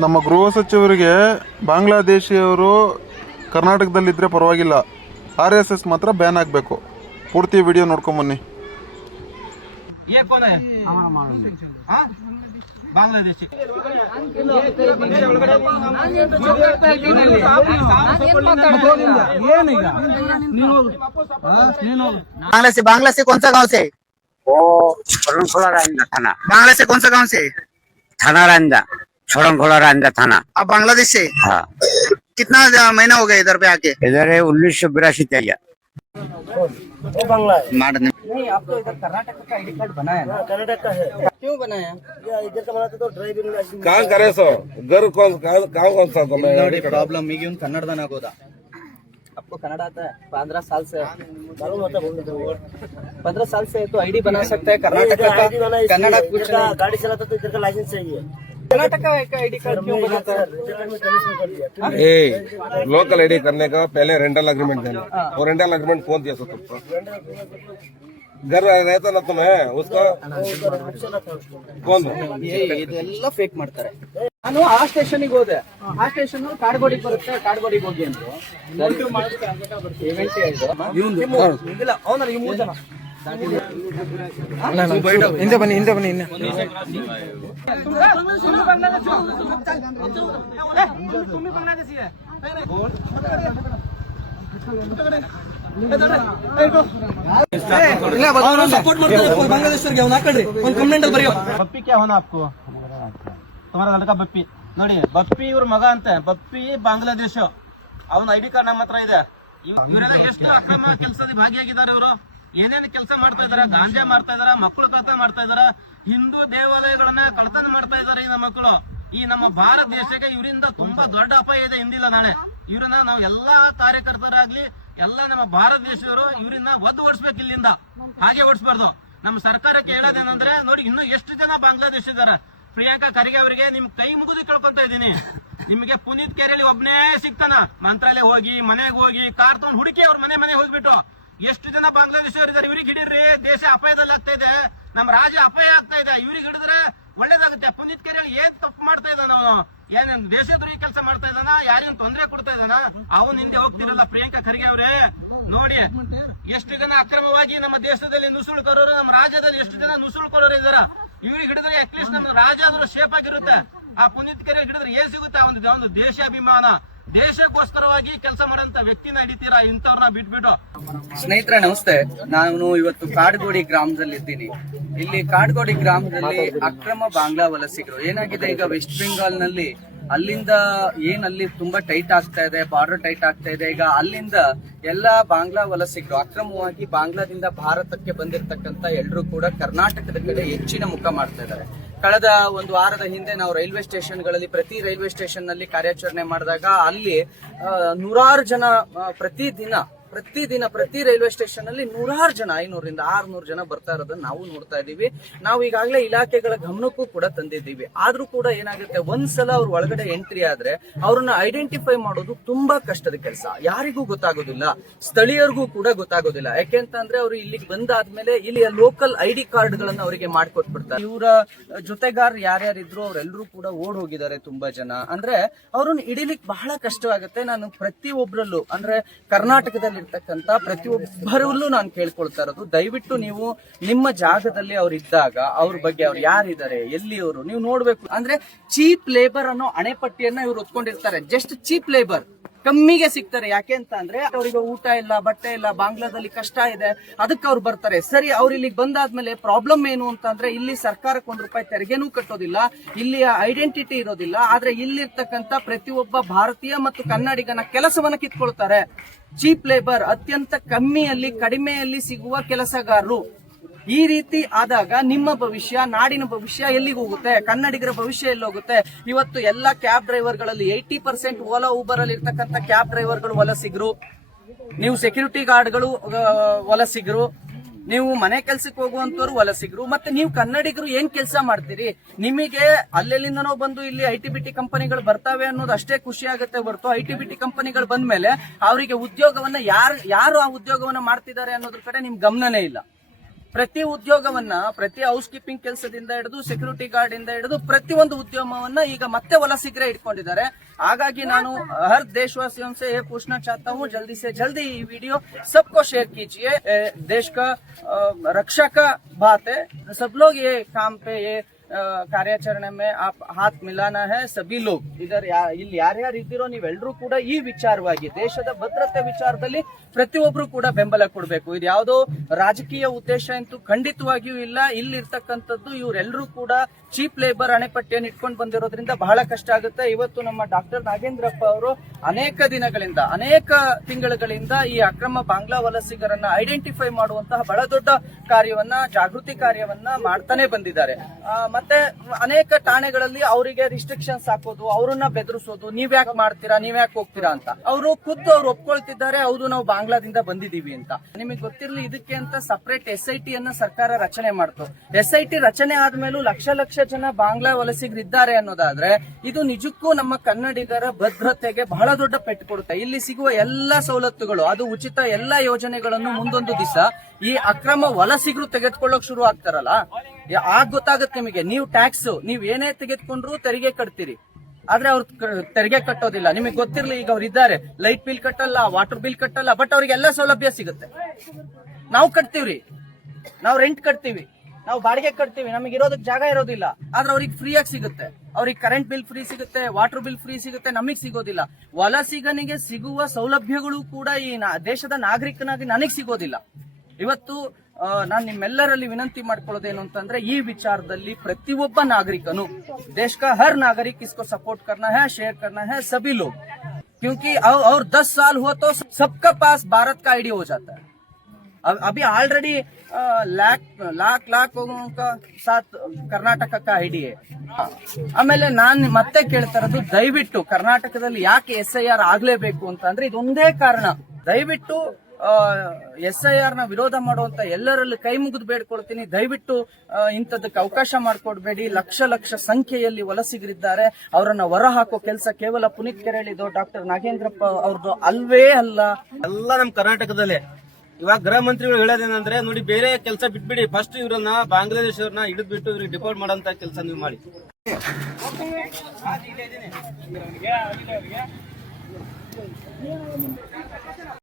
ನಮ್ಮ ಗೃಹ ಸಚಿವರಿಗೆ ಬಾಂಗ್ಲಾದೇಶಿಯವರು ಕರ್ನಾಟಕದಲ್ಲಿದ್ದರೆ ಪರವಾಗಿಲ್ಲ, RSS ಮಾತ್ರ ಬ್ಯಾನ್ ಆಗಬೇಕು. ಪೂರ್ತಿ ವಿಡಿಯೋ ನೋಡ್ಕೊಂಬನ್ನಿ. ಬಾಂಗ್ಲಾದೇಶಿ बांग्ला से कौन सा गांव से? वो छोड़नखोला रांझा थाना। बांग्ला से कौन सा गांव से? थाना रांझा, छोड़नखोला रांझा थाना। आप बांग्लादेश से? हाँ। कितना महीना हो गया इधर पे आके? इधर है 1982 से आया। नहीं, आपको इधर कर्नाटक का ID कार्ड बनाया ना? कर्नाटक का है। क्यों बनाया? इधर का बनाते तो ड्राइविंग लाइसेंस कहाँ करे सो घर कौन सा ನೋಡಿ ಪ್ರಾಬ್ಲಮ್ ಈಗ ಇವ್ನು ಕನ್ನಡದನಾಗೋದ. आपको कन्नड़ आता है? 15 साल से 15 साल से तो ID बना सकता है कर्नाटक का। कन्नड़ कुछ नहीं। गाड़ी चलाता तो इधर का लाइसेंस चाहिए। कर्नाटक का ID कार्ड क्यों बनाता है? लोकल आईडी करने का पहले रेंटल एग्रीमेंट देना। और रेंटल एग्रीमेंट कौन दिया सो तुमको? घर रहता ना तुम्हें उसका कौन? ಇದೆಲ್ಲ ಫೇಕ್ ಮಾಡ್ತಾರೆ. ನಾನು ಆ ಸ್ಟೇಷನ್ಗೆ ಹೋದೆ, ಆ ಸ್ಟೇಷನ್ ಕಾಡ್ಗೋಡಿಗೆ ಬರುತ್ತೆ, ಕಾಡ್ಗೋಡಿಗೆ ಹೋಗಿ ಅಂತ ಇಲ್ಲ ಅವನ ಈ 3 ಜನ ಹಿಂದೆ ಬನ್ನಿ बप्पी क्या होना आपको? तुम्हारा लड़का बप्पी ನೋಡಿ, ಬಪ್ಪಿ ಇವ್ರ ಮಗ ಅಂತ. ಬಪ್ಪಿ ಬಾಂಗ್ಲಾದೇಶ, ಅವನ ID ಕಾರ್ಡ್ ನಮ್ಮ ಹತ್ರ ಇದೆ. ಇವರೆಲ್ಲ ಎಷ್ಟು ಅಕ್ರಮ ಕೆಲಸದಲ್ಲಿ ಭಾಗಿಯಾಗಿದ್ದಾರೆ. ಇವರು ಏನೇನು ಕೆಲಸ ಮಾಡ್ತಾ ಇದಾರೆ? ಗಾಂಜಾ ಮಾಡ್ತಾ ಇದಾರೆ, ಮಕ್ಕಳು ಕಳ್ತನ ಮಾಡ್ತಾ ಇದಾರೆ, ಹಿಂದೂ ದೇವಾಲಯಗಳನ್ನ ಕಳ್ತನ ಮಾಡ್ತಾ ಇದಾರೆ ಈ ನಮ್ಮ ಮಕ್ಕಳು. ಈ ನಮ್ಮ ಭಾರತ ದೇಶಕ್ಕೆ ಇವರಿಂದ ತುಂಬಾ ದೊಡ್ಡ ಅಪಾಯ ಇದೆ. ಹಿಂದಿಲ್ಲ ನಾಳೆ ಇವ್ರನ್ನ ನಾವು ಎಲ್ಲಾ ಕಾರ್ಯಕರ್ತರಾಗ್ಲಿ ಎಲ್ಲ ನಮ್ಮ ಭಾರತ ದೇಶದವರು ಇವರಿಂದ ಒದ್ದು ಓಡಿಸ್ಬೇಕು ಇಲ್ಲಿಂದ. ಹಾಗೆ ಓಡಿಸ್ಬಾರ್ದು. ನಮ್ಮ ಸರ್ಕಾರಕ್ಕೆ ಹೇಳೋದೇನಂದ್ರೆ, ನೋಡಿ ಇನ್ನೂ ಎಷ್ಟು ಜನ ಬಾಂಗ್ಲಾದೇಶ ಇದಾರೆ. ಪ್ರಿಯಾಂಕಾ ಖರ್ಗೆ ಅವರಿಗೆ ನಿಮ್ ಕೈ ಮುಗಿದು ಕೇಳ್ಕೊಂತ ಇದ್ದೀನಿ, ನಿಮಗೆ ಪುನೀತ್ ಕೇರಳಿ ಒಬ್ನೇ ಸಿಗ್ತಾನ. ಮಂತ್ರಾಲಯ ಹೋಗಿ, ಮನೆಗೆ ಹೋಗಿ, ಕಾರ್ ತಗೊಂಡು ಹುಡುಕಿ ಅವ್ರ ಮನೆ ಹೋಗ್ಬಿಟ್ಟು ಎಷ್ಟು ಜನ ಬಾಂಗ್ಲಾದೇಶವ್ರು ಇದಾರೆ. ಇವ್ರಿಗೆ ಹಿಡಿದ್ರಿ, ದೇಶ ಅಪಾಯದಲ್ಲಿ ಆಗ್ತಾ ಇದೆ, ನಮ್ಮ ರಾಜ್ಯ ಅಪಾಯ ಆಗ್ತಾ ಇದೆ. ಇವ್ರಿಗೆ ಹಿಡಿದ್ರೆ ಒಳ್ಳೇದಾಗುತ್ತೆ. ಪುನೀತ್ ಕೇರಳಿ ಏನ್ ತಪ್ಪು ಮಾಡ್ತಾ ಇದ್ದಾನ? ಏನೇನು ದೇಶದ್ರೋಹಿ ಕೆಲಸ ಮಾಡ್ತಾ ಇದ್ದಾನ? ಯಾರೇನು ತೊಂದರೆ ಕೊಡ್ತಾ ಇದ್ದಾನ? ಅವನ್ ಹಿಂದೆ ಹೋಗ್ತಿರಲ್ಲ ಪ್ರಿಯಾಂಕಾ ಖರ್ಗೆ ಅವರೇ. ನೋಡಿ ಎಷ್ಟು ಜನ ಅಕ್ರಮವಾಗಿ ನಮ್ಮ ದೇಶದಲ್ಲಿ ನುಸುಳುಕೋರು, ನಮ್ಮ ರಾಜ್ಯದಲ್ಲಿ ಎಷ್ಟು ಜನ ನುಸುಳುಕೋರು ಇದಾರ. ಇವ್ರಿಗೆ ಹಿಡಿದ್ರೆ ಅಟ್ಲೀಸ್ಟ್ ನಮ್ಮ ರಾಜ್ಯ ಆದ್ರೂ ಸೇಫ್ ಆಗಿರುತ್ತೆ. ಆ ಪುನೀತ್ ಕೇರಳಿ ಹಿಡಿದ್ರೆ ಏನ್ ಸಿಗುತ್ತೆ? ಒಂದು ದೇಶಾಭಿಮಾನ, ದೇಶಕ್ಕೋಸ್ಕರವಾಗಿ ಕೆಲಸ ಮಾಡೋಂತ ವ್ಯಕ್ತಿನ ಹಿಡಿತೀರಾ? ಇಂಥವ್ರನ್ನ ಬಿಟ್ಬಿಟ್ಟು. ಸ್ನೇಹಿತರೆ ನಮಸ್ತೆ, ನಾನು ಇವತ್ತು ಕಾಡ್ಗೋಡಿ ಗ್ರಾಮದಲ್ಲಿ ಇದ್ದೀನಿ. ಇಲ್ಲಿ ಕಾಡ್ಗೋಡಿ ಗ್ರಾಮದಲ್ಲಿ ಅಕ್ರಮ ಬಾಂಗ್ಲಾ ವಲಸಿಗರು ಏನಾಗಿದೆ, ಈಗ ವೆಸ್ಟ್ ಬೆಂಗಾಲ್ ನಲ್ಲಿ ಅಲ್ಲಿಂದ ಅಲ್ಲಿ ತುಂಬಾ ಟೈಟ್ ಆಗ್ತಾ ಇದೆ, ಬಾರ್ಡರ್ ಟೈಟ್ ಆಗ್ತಾ ಇದೆ. ಈಗ ಅಲ್ಲಿಂದ ಎಲ್ಲಾ ಬಾಂಗ್ಲಾ ವಲಸಿಗರು ಅಕ್ರಮವಾಗಿ ಬಾಂಗ್ಲಾದಿಂದ ಭಾರತಕ್ಕೆ ಬಂದಿರತಕ್ಕಂತ ಎಲ್ಲರೂ ಕೂಡ ಕರ್ನಾಟಕದ ಕಡೆ ಹೆಚ್ಚಿನ ಮುಖ ಮಾಡ್ತಾ ಇದ್ದಾರೆ. ಕಳೆದ ಒಂದು ವಾರದ ಹಿಂದೆ ನಾವು ರೈಲ್ವೆ ಸ್ಟೇಷನ್ಗಳಲ್ಲಿ, ಪ್ರತಿ ರೈಲ್ವೆ ಸ್ಟೇಷನ್ ನಲ್ಲಿ ಕಾರ್ಯಾಚರಣೆ ಮಾಡಿದಾಗ ಅಲ್ಲಿ ನೂರಾರು ಜನ ಪ್ರತಿ ರೈಲ್ವೆ ಸ್ಟೇಷನ್ ಅಲ್ಲಿ ನೂರಾರು ಜನ, 500ರಿಂದ 600 ಜನ ಬರ್ತಾ ಇರೋದನ್ನ ನಾವು ನೋಡ್ತಾ ಇದೀವಿ. ನಾವು ಈಗಾಗಲೇ ಇಲಾಖೆಗಳ ಗಮನಕ್ಕೂ ಕೂಡ ತಂದಿದ್ದೀವಿ. ಆದ್ರೂ ಕೂಡ ಏನಾಗುತ್ತೆ, ಒಂದ್ಸಲ ಅವ್ರ ಒಳಗಡೆ ಎಂಟ್ರಿ ಆದ್ರೆ ಅವ್ರನ್ನ ಐಡೆಂಟಿಫೈ ಮಾಡೋದು ತುಂಬಾ ಕಷ್ಟದ ಕೆಲಸ. ಯಾರಿಗೂ ಗೊತ್ತಾಗೋದಿಲ್ಲ, ಸ್ಥಳೀಯರಿಗೂ ಕೂಡ ಗೊತ್ತಾಗೋದಿಲ್ಲ. ಯಾಕೆಂತಂದ್ರೆ ಅವ್ರು ಇಲ್ಲಿಗೆ ಬಂದಾದ್ಮೇಲೆ ಇಲ್ಲಿಯ ಲೋಕಲ್ ID ಕಾರ್ಡ್ ಗಳನ್ನ ಅವರಿಗೆ ಮಾಡ್ಕೊಟ್ಬಿಡ್ತಾರೆ. ಇವರ ಜೊತೆಗಾರ ಯಾರ್ಯಾರಿದ್ರು ಅವರೆಲ್ಲರೂ ಕೂಡ ಓಡ್ ಹೋಗಿದ್ದಾರೆ. ತುಂಬಾ ಜನ ಅಂದ್ರೆ ಅವ್ರನ್ನ ಹಿಡಿಲಿಕ್ಕೆ ಬಹಳ ಕಷ್ಟವಾಗುತ್ತೆ. ನಾನು ಪ್ರತಿಯೊಬ್ಬರಲ್ಲೂ ಅಂದ್ರೆ ಕರ್ನಾಟಕದಲ್ಲಿ ಇರ್ತಕ್ಕಂತ ಪ್ರತಿಯೊಬ್ಬರಲ್ಲೂ ನಾನು ಕೇಳ್ಕೊಳ್ತಾ ಇರೋದು, ದಯವಿಟ್ಟು ನೀವು ನಿಮ್ಮ ಜಾಗದಲ್ಲಿ ಅವ್ರು ಇದ್ದಾಗ ಅವ್ರ ಬಗ್ಗೆ ಅವ್ರು ಯಾರಿದ್ದಾರೆ, ಎಲ್ಲಿಯವರು ನೀವು ನೋಡ್ಬೇಕು. ಅಂದ್ರೆ ಚೀಪ್ ಲೇಬರ್ ಅನ್ನೋ ಅಣೆಪಟ್ಟಿಯನ್ನ ಇವ್ರು ಹೊತ್ಕೊಂಡಿರ್ತಾರೆ. ಜಸ್ಟ್ ಚೀಪ್ ಲೇಬರ್ ಕಮ್ಮಿಗೆ ಸಿಗ್ತಾರೆ. ಯಾಕೆ ಅಂತ ಅಂದ್ರೆ ಅವರಿಗೆ ಊಟ ಇಲ್ಲ, ಬಟ್ಟೆ ಇಲ್ಲ, ಬಾಂಗ್ಲಾದಲ್ಲಿ ಕಷ್ಟ ಇದೆ, ಅದಕ್ಕೆ ಅವ್ರು ಬರ್ತಾರೆ. ಸರಿ, ಅವ್ರು ಇಲ್ಲಿಗೆ ಬಂದಾದ್ಮೇಲೆ ಪ್ರಾಬ್ಲಮ್ ಏನು ಅಂತಂದ್ರೆ, ಇಲ್ಲಿ ಸರ್ಕಾರಕ್ಕೆ ₹1 ತೆರಿಗೆನೂ ಕಟ್ಟೋದಿಲ್ಲ, ಇಲ್ಲಿಯ ಐಡೆಂಟಿಟಿ ಇರೋದಿಲ್ಲ. ಆದ್ರೆ ಇಲ್ಲಿರ್ತಕ್ಕಂತ ಪ್ರತಿಯೊಬ್ಬ ಭಾರತೀಯ ಮತ್ತು ಕನ್ನಡಿಗನ ಕೆಲಸವನ್ನ ಕಿತ್ಕೊಳ್ತಾರೆ. ಚೀಪ್ ಲೇಬರ್, ಅತ್ಯಂತ ಕಡಿಮೆಯಲ್ಲಿ ಸಿಗುವ ಕೆಲಸಗಾರರು. ಈ ರೀತಿ ಆದಾಗ ನಿಮ್ಮ ಭವಿಷ್ಯ, ನಾಡಿನ ಭವಿಷ್ಯ ಎಲ್ಲಿಗೆ ಹೋಗುತ್ತೆ? ಕನ್ನಡಿಗರ ಭವಿಷ್ಯ ಎಲ್ಲಿ ಹೋಗುತ್ತೆ? ಇವತ್ತು ಎಲ್ಲ ಕ್ಯಾಬ್ ಡ್ರೈವರ್ಗಳಲ್ಲಿ 80% ಓಲಾ ಊಬರ್ ಅಲ್ಲಿ ಇರ್ತಕ್ಕಂಥ ಕ್ಯಾಬ್ ಡ್ರೈವರ್ಗಳು ವಲಸಿಗರು, ನೀವು ಸೆಕ್ಯೂರಿಟಿ ಗಾರ್ಡ್ಗಳು ವಲಸಿಗರು, ನೀವು ಮನೆ ಕೆಲ್ಸಕ್ಕೆ ಹೋಗುವಂತವ್ರು ವಲಸಿಗರು. ಮತ್ತೆ ನೀವು ಕನ್ನಡಿಗರು ಏನ್ ಕೆಲಸ ಮಾಡ್ತೀರಿ? ನಿಮಗೆ ಅಲ್ಲೆಲ್ಲಿಂದನೋ ಬಂದು ಇಲ್ಲಿ IT-BT ಕಂಪನಿಗಳು ಬರ್ತಾವೆ ಅನ್ನೋದು ಅಷ್ಟೇ ಖುಷಿ ಆಗುತ್ತೆ ಹೊರತು, IT-BT ಕಂಪನಿಗಳು ಬಂದ್ಮೇಲೆ ಅವರಿಗೆ ಉದ್ಯೋಗವನ್ನ ಯಾರು ಆ ಉದ್ಯೋಗವನ್ನ ಮಾಡ್ತಿದ್ದಾರೆ ಅನ್ನೋದ್ರ ಕಡೆ ನಿಮ್ ಗಮನನೇ ಇಲ್ಲ. ಪ್ರತಿ ಉದ್ಯೋಗವನ್ನ, ಪ್ರತಿ ಹೌಸ್ ಕೀಪಿಂಗ್ ಕೆಲಸದಿಂದ ಹಿಡಿದು ಸೆಕ್ಯೂರಿಟಿ ಗಾರ್ಡ್ ಇಂದ ಹಿಡಿದು ಪ್ರತಿಯೊಂದು ಉದ್ಯಮವನ್ನ ಈಗ ಮತ್ತೆ ವಲಸಿಗರೇ ಇಟ್ಕೊಂಡಿದ್ದಾರೆ. ಹಾಗಾಗಿ ನಾನು हर देशवासियों से ये पूछना चाहता हूँ, जल्दी से जल्दी ये वीडियो सबको शेयर कीजिए. देश का रक्षा का बात है, सब लोग ये काम पे, ये ಕಾರ್ಯಾಚರಣೆ में आप हाथ मिलाना है. सभी लोग ಇದರ ಇಲ್ಲಿ ಯಾರ್ಯಾರು ಇದ್ದೀರೋ ನೀವೆಲ್ಲರೂ ಕೂಡ ಈ ವಿಚಾರವಾಗಿ ದೇಶದ ಭದ್ರತೆ ವಿಚಾರದಲ್ಲಿ ಪ್ರತಿಯೊಬ್ರು ಕೂಡ ಬೆಂಬಲ ಕೊಡಬೇಕು. ಇದು ಯಾವುದೋ ರಾಜಕೀಯ ಉದ್ದೇಶ ಅಂತೂ ಖಂಡಿತವಾಗಿಯೂ ಇಲ್ಲ. ಇಲ್ಲಿರ್ತಕ್ಕಂಥದ್ದು ಇವರೆಲ್ಲರೂ ಕೂಡ ಚೀಪ್ ಲೇಬರ್ ಅಣೆಪಟ್ಟಿಯನ್ನು ಇಟ್ಕೊಂಡು ಬಂದಿರೋದ್ರಿಂದ ಬಹಳ ಕಷ್ಟ ಆಗುತ್ತೆ. ಇವತ್ತು ನಮ್ಮ ಡಾಕ್ಟರ್ ನಾಗೇಂದ್ರಪ್ಪ ಅವರು ಅನೇಕ ದಿನಗಳಿಂದ, ಅನೇಕ ತಿಂಗಳುಗಳಿಂದ ಈ ಅಕ್ರಮ ಬಾಂಗ್ಲಾ ವಲಸಿಗರನ್ನ ಐಡೆಂಟಿಫೈ ಮಾಡುವಂತಹ ಬಹಳ ದೊಡ್ಡ ಕಾರ್ಯವನ್ನ, ಜಾಗೃತಿ ಕಾರ್ಯವನ್ನ ಮಾಡ್ತಾನೆ ಬಂದಿದ್ದಾರೆ. ಮತ್ತೆ ಅನೇಕ ಠಾಣೆಗಳಲ್ಲಿ ಅವರಿಗೆ ರಿಸ್ಟ್ರಿಕ್ಷನ್ಸ್ ಹಾಕೋದು, ಅವರನ್ನ ಬೆದರಿಸೋದು, ನೀವ್ಯಾಕೆ ಮಾಡ್ತೀರಾ, ನೀವ್ಯಾಕೆ ಹೋಗ್ತೀರಾ ಅಂತ. ಅವರು ಖುದ್ದು ಅವ್ರು ಒಪ್ಕೊಳ್ತಿದ್ದಾರೆ, ಹೌದು ನಾವು ಬಾಂಗ್ಲಾದಿಂದ ಬಂದಿದೀವಿ ಅಂತ. ನಿಮಗೆ ಗೊತ್ತಿರಲಿ, ಇದಕ್ಕೆ ಅಂತ ಸಪರೇಟ್ SIT ಅನ್ನ ಸರ್ಕಾರ ರಚನೆ ಮಾಡ್ತು. SIT ರಚನೆ ಆದ್ಮೇಲೂ ಲಕ್ಷ ಲಕ್ಷ ಜನ ಬಾಂಗ್ಲಾ ವಲಸಿಗರಿದ್ದಾರೆ ಅನ್ನೋದಾದ್ರೆ ಇದು ನಿಜಕ್ಕೂ ನಮ್ಮ ಕನ್ನಡಿಗರ ಭದ್ರತೆಗೆ ಬಹಳ ದೊಡ್ಡ ಪೆಟ್ಟು ಕೊಡುತ್ತೆ. ಇಲ್ಲಿ ಸಿಗುವ ಎಲ್ಲಾ ಸವಲತ್ತುಗಳು, ಅದು ಉಚಿತ ಎಲ್ಲಾ ಯೋಜನೆಗಳನ್ನು ಮುಂದೊಂದು ದಿವಸ ಈ ಅಕ್ರಮ ವಲಸಿಗರು ತೆಗೆದುಕೊಳ್ಳೋಕೆ ಶುರು ಆಗ್ತಾರಲ್ಲ, ಆಗ ಗೊತ್ತಾಗುತ್ತೆ ನಿಮಗೆ. ನೀವು ಟ್ಯಾಕ್ಸ್ ನೀವ್ ಏನೇ ತೆಗೆದುಕೊಂಡ್ರು ತೆರಿಗೆ ಕಟ್ತೀರಿ, ಆದ್ರೆ ಅವ್ರು ತೆರಿಗೆ ಕಟ್ಟೋದಿಲ್ಲ. ನಿಮಗೆ ಗೊತ್ತಿರ್ಲಿ, ಈಗ ಅವ್ರು ಇದ್ದಾರೆ, ಲೈಟ್ ಬಿಲ್ ಕಟ್ಟಲ್ಲ, ವಾಟರ್ ಬಿಲ್ ಕಟ್ಟಲ್ಲ, ಬಟ್ ಅವ್ರಿಗೆ ಎಲ್ಲ ಸೌಲಭ್ಯ ಸಿಗುತ್ತೆ. ನಾವು ಕಟ್ತೀವ್ರಿ, ನಾವು ರೆಂಟ್ ಕಟ್ತೀವಿ, ನಾವು ಬಾಡಿಗೆ ಕಟ್ತೀವಿ, ನಮಗೆ ಇರೋದಕ್ಕೆ ಜಾಗ ಇರೋದಿಲ್ಲ, ಆದ್ರೆ ಅವ್ರಿಗೆ ಫ್ರೀ ಆಗಿ ಸಿಗುತ್ತೆ. ಅವ್ರಿಗೆ ಕರೆಂಟ್ ಬಿಲ್ ಫ್ರೀ ಸಿಗುತ್ತೆ, ವಾಟರ್ ಬಿಲ್ ಫ್ರೀ ಸಿಗುತ್ತೆ, ನಮಗ್ ಸಿಗೋದಿಲ್ಲ. ವಲಸಿಗನಿಗೆ ಸಿಗುವ ಸೌಲಭ್ಯಗಳು ಕೂಡ ಈ ದೇಶದ ನಾಗರಿಕನಾಗಿ ನನಗ್ ಸಿಗೋದಿಲ್ಲ. ಇವತ್ತು ನಾನು ನಿಮ್ಮೆಲ್ಲರಲ್ಲಿ ವಿನಂತಿ ಮಾಡ್ಕೊಳ್ಳೋದೇನು ಅಂತಂದ್ರೆ, ಈ ವಿಚಾರದಲ್ಲಿ ಪ್ರತಿಯೊಬ್ಬ ನಾಗರಿಕನು, ದೇಶ का हर नागरिक इसको सपोर्ट करना है, शेयर करना है, सभी लोग, क्योंकि और 10 साल हुआ तो सबका पास भारत का आईडी हो जाता है. अभी ऑलरेडी लाख लोगों का साथ ಕರ್ನಾಟಕ का आईडी है. ಆಮೇಲೆ ನಾನು ಮತ್ತೆ ಕೇಳ್ತಾ ಇರೋದು, ದಯವಿಟ್ಟು ಕರ್ನಾಟಕದಲ್ಲಿ ಯಾಕೆ SIR ಆಗ್ಲೇಬೇಕು ಅಂತ ಅಂದ್ರೆ ಇದೊಂದೇ ಕಾರಣ. ದಯವಿಟ್ಟು SIR ನ ವಿರೋಧ ಮಾಡುವಂತ ಎಲ್ಲರಲ್ಲಿ ಕೈ ಮುಗಿದು ಬೇಡ್ಕೊಳ್ತೀನಿ, ದಯವಿಟ್ಟು ಇಂಥದಕ್ಕೆ ಅವಕಾಶ ಮಾಡಿಕೊಡ್ಬೇಡಿ. ಲಕ್ಷ ಲಕ್ಷ ಸಂಖ್ಯೆಯಲ್ಲಿ ವಲಸಿಗರಿದ್ದಾರೆ, ಅವರನ್ನ ಹೊರ ಹಾಕೋ ಕೆಲಸ ಕೇವಲ ಪುನೀತ್ ಕೆರೆಳಿದು ಡಾಕ್ಟರ್ ನಾಗೇಂದ್ರಪ್ಪ ಅವ್ರದ್ದು ಅಲ್ವೇ ಅಲ್ಲ. ಎಲ್ಲ ನಮ್ ಕರ್ನಾಟಕದಲ್ಲೇ. ಇವಾಗ ಗೃಹ ಮಂತ್ರಿಗಳು ಹೇಳೋದೇನಂದ್ರೆ, ನೋಡಿ ಬೇರೆ ಕೆಲಸ ಬಿಟ್ಬಿಡಿ, ಫಸ್ಟ್ ಇವ್ರನ್ನ ಬಾಂಗ್ಲಾದೇಶವ್ರನ್ನ ಹಿಡಿದ್ಬಿಟ್ಟು ಇವ್ರಿಗೆ ಡಿಪೋರ್ಟ್ ಮಾಡೋಂತ ಕೆಲಸ ನೀವು ಮಾಡಿ.